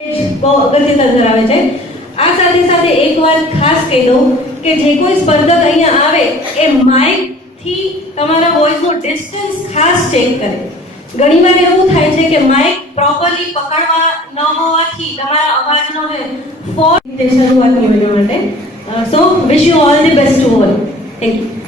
બહુ અગત્યતા ધરાવે છે. આ સાથે સાથે એક વાત ખાસ કહી દઉં કે જે કોઈ સ્પર્ધક અહીંયા આવે એ માઇકથી તમારા વોઇસનો ડિસ્ટન્સ ખાસ ચેક કરે. ઘણીવાર એવું થાય છે કે માઇક પ્રોપરલી પકડવા ન હોવાથી તમારા અવાજનો ફોન શરૂઆત કરવા માટે. So wish you all the best to all. Thank you.